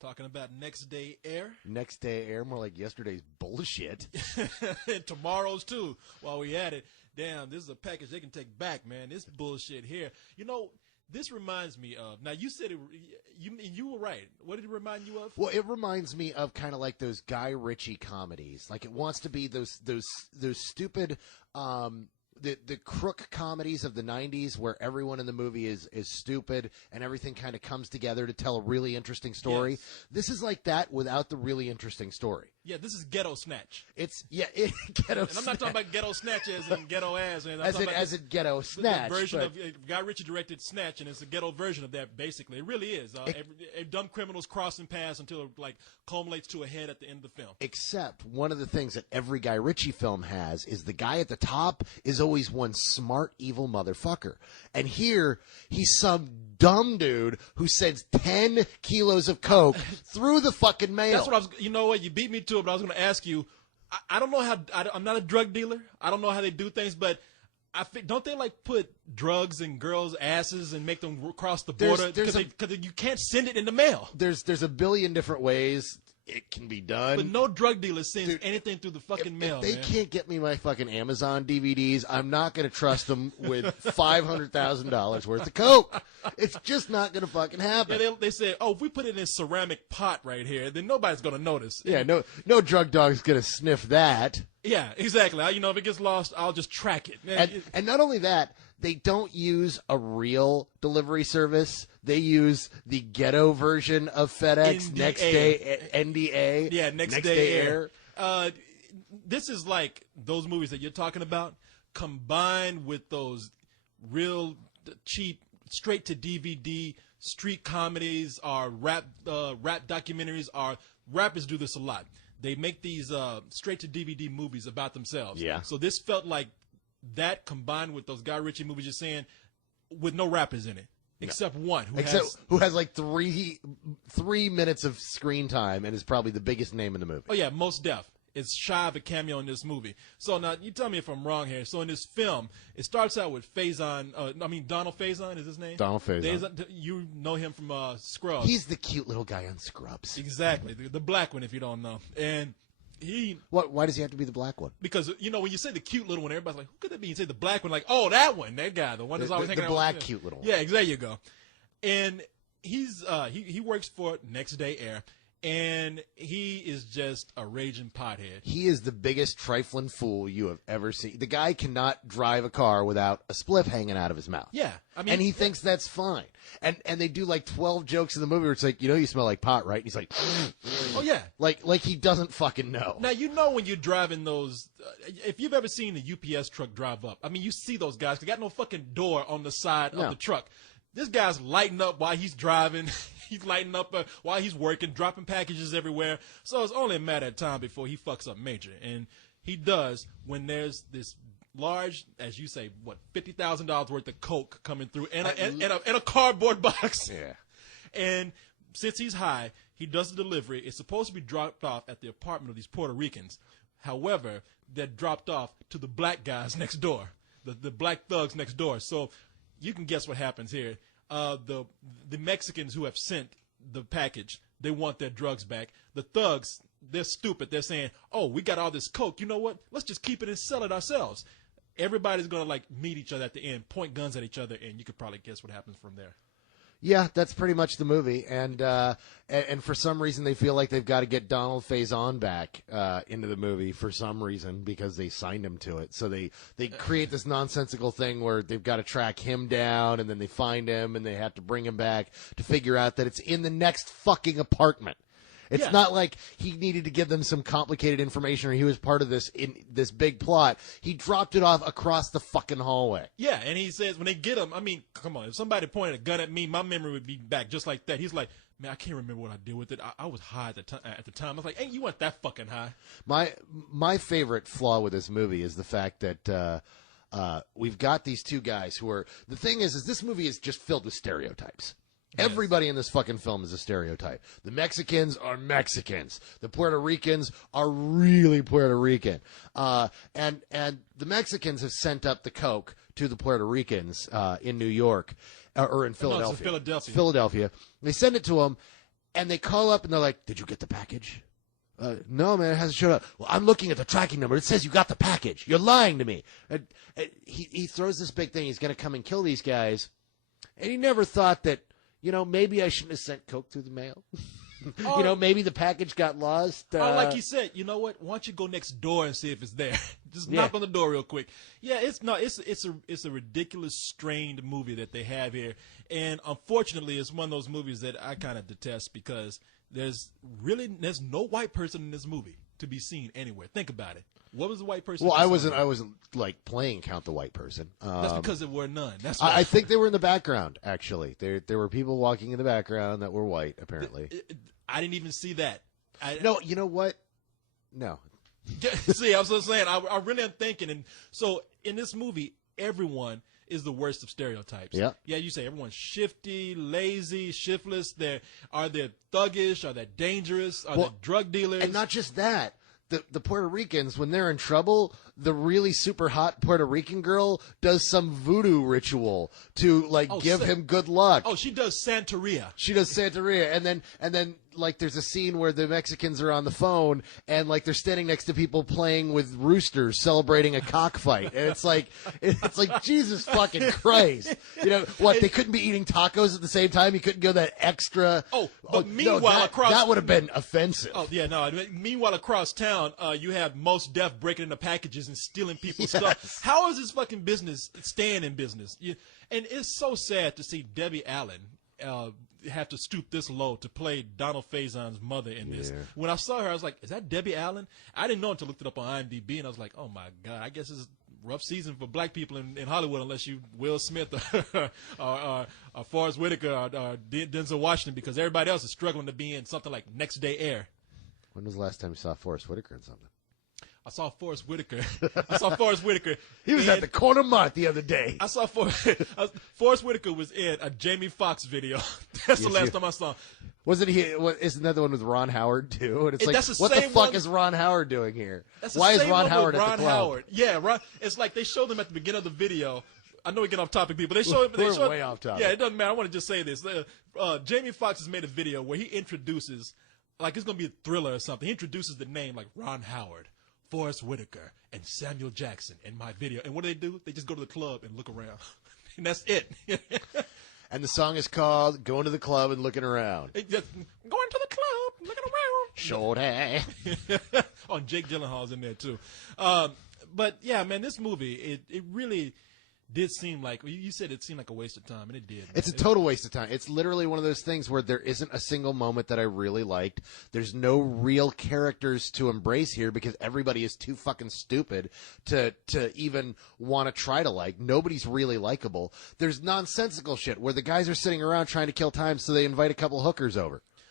Talking about next day air. Next day air, more like yesterday's bullshit. And tomorrow's too, while we at it. Damn, this is a package they can take back, man. This bullshit here. You know, this reminds me of, now you said it, you were right. What did it remind you of? Well, it reminds me of kind of like those Guy Ritchie comedies. Like it wants to be those stupid, the crook comedies of the 90s where everyone in the movie is stupid and everything kind of comes together to tell a really interesting story. Yes. This is like that without the really interesting story. Yeah, this is Ghetto Snatch. Ghetto And I'm not talking about Ghetto Snatch as in ghetto ass. as in Ghetto Snatch. The version of Guy Ritchie directed Snatch, and it's a ghetto version of that, basically. It really is. Dumb criminals crossing paths until it like culminates to a head at the end of the film. Except one of the things that every Guy Ritchie film has is the guy at the top is always one smart, evil motherfucker. And here, he's some dumb dude who sends 10 kilos of coke through the fucking mail. That's what I was, you know what, you beat me to it, but I was going to ask you, I don't know how, I'm not a drug dealer. I don't know how they do things, but don't they like put drugs in girls' asses and make them cross the border? Because you can't send it in the mail. There's a billion different ways it can be done. But no drug dealer sends anything through the fucking mail, if they can't get me my fucking Amazon DVDs, I'm not going to trust them with $500,000 worth of coke. It's just not going to fucking happen. Yeah, they said, oh, if we put it in a ceramic pot right here, then nobody's going to notice. Yeah, no drug dog's going to sniff that. Yeah, exactly. If it gets lost, I'll just track it. And not only that, they don't use a real delivery service. They use the ghetto version of FedEx, NDA. Next Day, NDA. Yeah, Next Day Air. This is like those movies that you're talking about, combined with those real cheap, straight to DVD street comedies or rap documentaries. Rappers do this a lot. They make these straight to DVD movies about themselves. Yeah. So this felt like that combined with those Guy Ritchie movies you're saying, with no rappers in it. Except one who has like three minutes of screen time and is probably the biggest name in the movie. Oh yeah, Mos Def is shy of a cameo in this movie. So now you tell me if I'm wrong here. So in this film, it starts out with Donald Faison is his name. Donald Faison. You know him from Scrubs. He's the cute little guy on Scrubs. Exactly, the black one if you don't know. And why does he have to be the black one? Because when you say the cute little one, everybody's like, who could that be? You say the black one, like, oh, that one, that guy, the one that's always hanging out. The black cute little one. Yeah, there you go. And he works for Next Day Air, and he is just a raging pothead. He is the biggest trifling fool you have ever seen. The guy cannot drive a car without a spliff hanging out of his mouth. Yeah, and he thinks that's fine. And they do like 12 jokes in the movie where it's like, you smell like pot, right? And he's like, oh yeah, like he doesn't fucking know. Now when you're driving those, if you've ever seen the UPS truck drive up, you see those guys. They got no fucking door on the side of the truck. This guy's lighting up while he's driving. He's lighting up while he's working, dropping packages everywhere. So it's only a matter of time before he fucks up major. And he does when there's this large, as you say, $50,000 worth of coke coming through in a cardboard box. Yeah. And since he's high, he does the delivery. It's supposed to be dropped off at the apartment of these Puerto Ricans. However, they're dropped off to the black guys next door, the black thugs next door. So you can guess what happens here. The Mexicans who have sent the package, they want their drugs back. The thugs, they're stupid. They're saying, oh, we got all this coke. You know what? Let's just keep it and sell it ourselves. Everybody's going to meet each other at the end, point guns at each other, and you could probably guess what happens from there. Yeah, that's pretty much the movie, and for some reason they feel like they've got to get Donald Faison back into the movie for some reason because they signed him to it. So they create this nonsensical thing where they've got to track him down, and then they find him, and they have to bring him back to figure out that it's in the next fucking apartment. It's not like he needed to give them some complicated information or he was part of this big plot. He dropped it off across the fucking hallway. Yeah, and he says when they get him, come on, if somebody pointed a gun at me, my memory would be back just like that. He's like, man, I can't remember what I did with it. I was high at the time. I was like, hey, you weren't that fucking high. My favorite flaw with this movie is the fact that we've got these two guys who are – the thing is this movie is just filled with stereotypes. Yes. Everybody in this fucking film is a stereotype. The Mexicans are Mexicans. The Puerto Ricans are really Puerto Rican. And the Mexicans have sent up the coke to the Puerto Ricans in New York or in Philadelphia. No, it's in Philadelphia. Philadelphia. They send it to them, and they call up and they're like, "Did you get the package?" No, man, it hasn't showed up. Well, I'm looking at the tracking number. It says you got the package. You're lying to me. He throws this big thing. He's going to come and kill these guys. And he never thought that, maybe I shouldn't have sent Coke through the mail. Maybe the package got lost. Like he said, you know what? Why don't you go next door and see if it's there? Just knock on the door real quick. Yeah, it's a ridiculous, strained movie that they have here. And unfortunately, it's one of those movies that I kind of detest because there's no white person in this movie to be seen anywhere. Think about it. What was the white person? Well, I wasn't like playing Count the White Person. That's because there were none. That's I think they were in the background. Actually, there were people walking in the background that were white. Apparently, I didn't even see that. No, you know what? No. See, I was just saying. I really am thinking, and so in this movie, everyone is the worst of stereotypes. Yeah. Yeah, you say everyone's shifty, lazy, shiftless. Are they thuggish? Are they dangerous? Are they drug dealers? And not just that. The Puerto Ricans, when they're in trouble, the really super hot Puerto Rican girl does some voodoo ritual to give him good luck. Oh, she does Santeria. And then like there's a scene where the Mexicans are on the phone and like they're standing next to people playing with roosters celebrating a cockfight. And it's like Jesus fucking Christ. They couldn't be eating tacos at the same time. You couldn't go that extra. Meanwhile that would have been offensive. Oh yeah, no. Meanwhile across town, you have Mos Def breaking into packages and stealing people's stuff. How is this fucking business staying in business? And it's so sad to see Debbie Allen have to stoop this low to play Donald Faison's mother in this. Yeah. When I saw her, I was like, is that Debbie Allen? I didn't know until I looked it up on IMDb, and I was like, oh, my God, I guess it's a rough season for black people in Hollywood unless you Will Smith or Forrest Whitaker or Denzel Washington, because everybody else is struggling to be in something like Next Day Air. When was the last time you saw Forrest Whitaker in something? I saw Forrest Whitaker. He was at the Corner Mart the other day. I saw Forrest Whitaker was in a Jamie Foxx video. That's the last time I saw him. Wasn't he? Isn't that the one with Ron Howard too? And it's that's the what the same fuck one. Is Ron Howard doing here? Why is Ron Howard at the club? Howard? Yeah, Ron. It's like they showed him at the beginning of the video. I know we get off topic, people. They showed him. We're way off topic. Yeah, it doesn't matter. I want to just say this. Jamie Foxx has made a video where he introduces, like it's going to be a thriller or something. He introduces the name like Ron Howard, Forrest Whitaker, and Samuel Jackson in my video. And what do? They just go to the club and look around. And that's it. And the song is called Going to the Club and Looking Around. Going to the club, looking around. Shorty. Oh, and Jake Gyllenhaal's in there, too. But, yeah, man, this movie, it really did seem like, you said it seemed like a waste of time, and it did. Man. It's a total waste of time. It's literally one of those things where there isn't a single moment that I really liked. There's no real characters to embrace here because everybody is too fucking stupid to even want to try to like. Nobody's really likable. There's nonsensical shit where the guys are sitting around trying to kill time, so they invite a couple hookers over.